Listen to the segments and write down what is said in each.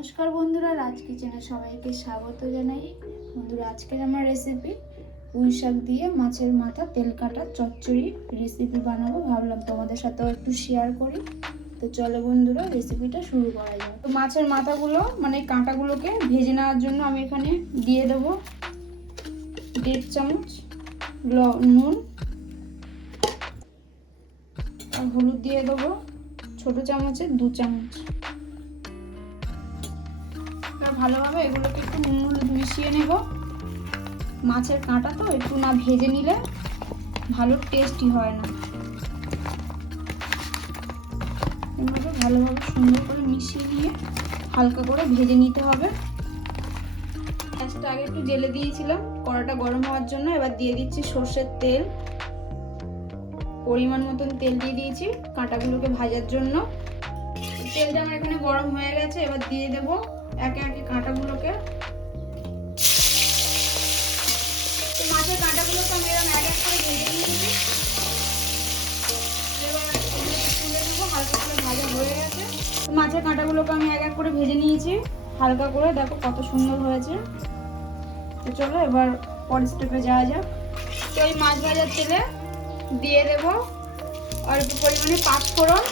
নমস্কার বন্ধুরা, রাজ কিচেনে সবাইকে স্বাগত জানাই। বন্ধুরা, আজকের আমার রেসিপি পুঁই শাক দিয়ে মাছের মাথা তেল কাটা চচ্চড়ি রেসিপি বানাবো। ভাবলাম তোমাদের সাথেও একটু শেয়ার করি। তো চলো বন্ধুরা, রেসিপিটা শুরু করা যাক। তো মাছের মাথাগুলো মানে কাঁটাগুলোকে ভেজে নেওয়ার জন্য আমি এখানে দিয়ে দেবো 1.5 চামচ নুন আর হলুদ দিয়ে দেবো ছোট চামচের 2 চামচ। ভালোভাবে এগুলোকে একটু নুন হলুদ মিশিয়ে নেব। মাছের কাঁটা তো একটু না ভেজে নিলে ভালো টেস্টি হয় না। এগুলোকে ভালোভাবে সুন্দর করে মিশিয়ে নিয়ে হালকা করে ভেজে নিতে হবে। গ্যাসটা আগে একটু জেলে দিয়েছিলাম কড়াটা গরম হওয়ার জন্য। এবার দিয়ে দিচ্ছি সর্ষের তেল, পরিমাণ মতন তেল দিয়ে দিয়েছি কাঁটাগুলোকে ভাজার জন্য। তেলটা আমার এখানে গরম হয়ে গেছে। এবার দিয়ে দেবো একে একে কাঁটাগুলোকে। মাছের কাঁটাগুলোকে আমি এরকম এক এক করে ভেজে নিয়েছি। এবার তুলে নেবো। হালকা করে ভাজা হয়ে গেছে। মাছের কাঁটাগুলোকে আমি এক এক করে ভেজে নিয়েছি হালকা করে। দেখো কত সুন্দর হয়েছে। তো চলো এবার পরের স্টেপে যাওয়া যাক। তো এই মাছ ভাজার তেলে দিয়ে দেবো অল্প পরিমাণে 5 ফোড়ন।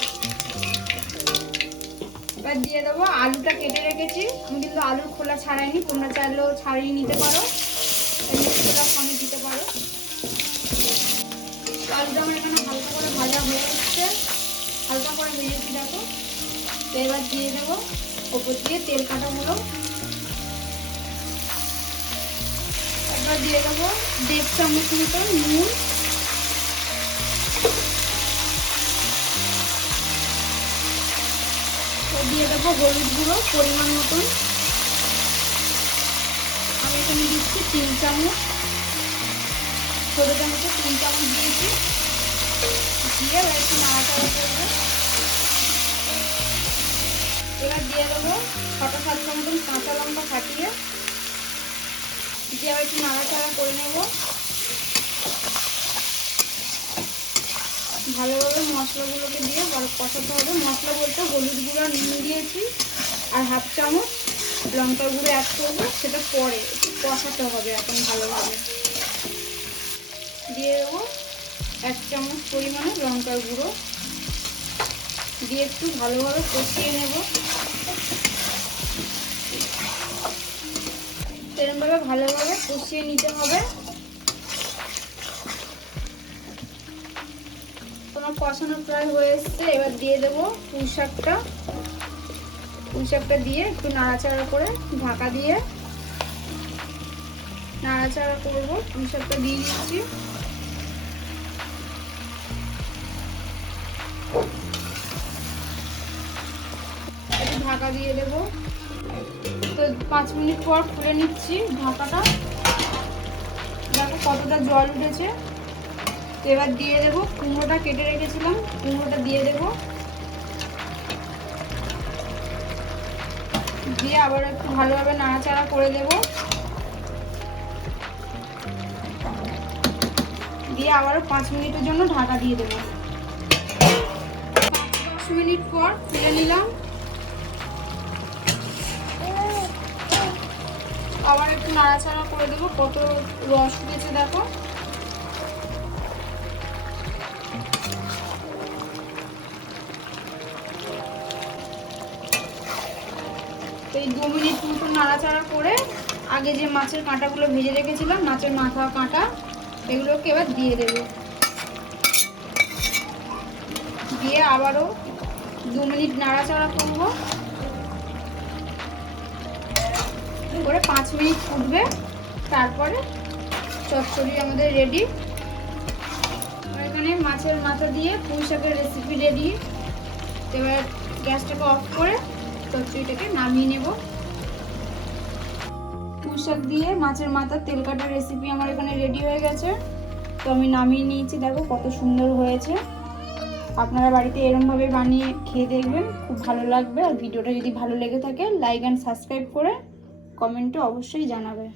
এবার দিয়ে দেবো আলুটা কেটে রেখেছি। আমি কিন্তু আলুর খোলা ছাড়াইনি, তোমরা চাইলেও ছাড়িয়ে নিতে পারো, খোলা আমি দিতে পারো। আলুটা আমার এখানে হালকা করে ভাজা হয়ে যাচ্ছে, হালকা করে ভেজেছি দেখো। তো এবার দিয়ে দেবো ওপর দিয়ে তেল কাটাগুলো। এবার দিয়ে দেবো 1.5 চামচ মতো নুন, দিয়ে দেবো হলুদ গুঁড়ো পরিমাণ মতন। আমি এখানে দিচ্ছি 3 চামচ, ছোটো চামচে 3 চামচ দিয়েছি। দিয়ে এবার একটু নাড়াচাড়া করবো। এবার দিয়ে দেবো 6-7টা মতন কাঁচা লঙ্কা ফাটিয়ে দিয়ে আবার একটু নাড়াচাড়া করে নেব। ভালোভাবে মশলাগুলোকে দিয়ে কষাতে হবে। মশলা বলতে হলুদ গুঁড়ো নুন দিয়েছি আর 1/2 চামচ লঙ্কার গুঁড়ো অ্যাড করবো, সেটা পরে কষাতে হবে। এখন ভালোভাবে দিয়ে দেবো 1 চামচ পরিমাণে লঙ্কার গুঁড়ো দিয়ে একটু ভালোভাবে কষিয়ে নেব। এরকমভাবে ভালোভাবে কষিয়ে নিতে হবে। তোমার কষানো প্রায় হয়ে এসছে। এবার দিয়ে দেবো পুঁই শাকটা। পুঁই শাকটা দিয়ে একটু নাড়াচাড়া করে ঢাকা দিয়ে নাড়াচাড়া করবো। পুঁই শাকটা দিয়ে দিচ্ছি। একটু ঢাকা দিয়ে দেবো। তো 5 মিনিট পর খুলে নিচ্ছি ঢাকাটা। দেখো কতটা জল উঠেছে। এবার দিয়ে দেবো কুমড়োটা কেটে রেখেছিলাম, কুমড়োটা দিয়ে দেবো। দিয়ে আবার একটু ভালোভাবে নাড়াচাড়া করে দেবো। দিয়ে আবারও 5 মিনিটের জন্য ঢাকা দিয়ে দেবো। 10 মিনিট পর খুলে নিলাম। আবার একটু নাড়াচাড়া করে দেবো। কত রস উঠেছে দেখো। এই 2 মিনিট মতো নাড়াচাড়া করে আগে যে মাছের কাঁটাগুলো ভেজে রেখেছিলাম, মাছের মাথা কাঁটা, এগুলোকে এবার দিয়ে দেবো। দিয়ে আবারও 2 মিনিট নাড়াচাড়া করবো। করে 5 মিনিট ফুটবে। তারপরে চচ্চড়ি আমাদের রেডি। এখানে মাছের মাথা দিয়ে পুঁই শাকের রেসিপি রেডি। এবার গ্যাসটাকে অফ করে চচ্চড়িটাকে নামিয়ে নেব। পুঁই শাক দিয়ে মাছের মাথা তেল কাটার রেসিপি আমার এখানে রেডি হয়ে গেছে। তো আমি নামিয়ে নিয়েছি। দেখো কত সুন্দর হয়েছে। আপনারা বাড়িতে এরকমভাবে বানিয়ে খেয়ে দেখবেন, খুব ভালো লাগবে। আর ভিডিওটা যদি ভালো লেগে থাকে লাইক অ্যান্ড সাবস্ক্রাইব করে কমেন্টে অবশ্যই জানাবে।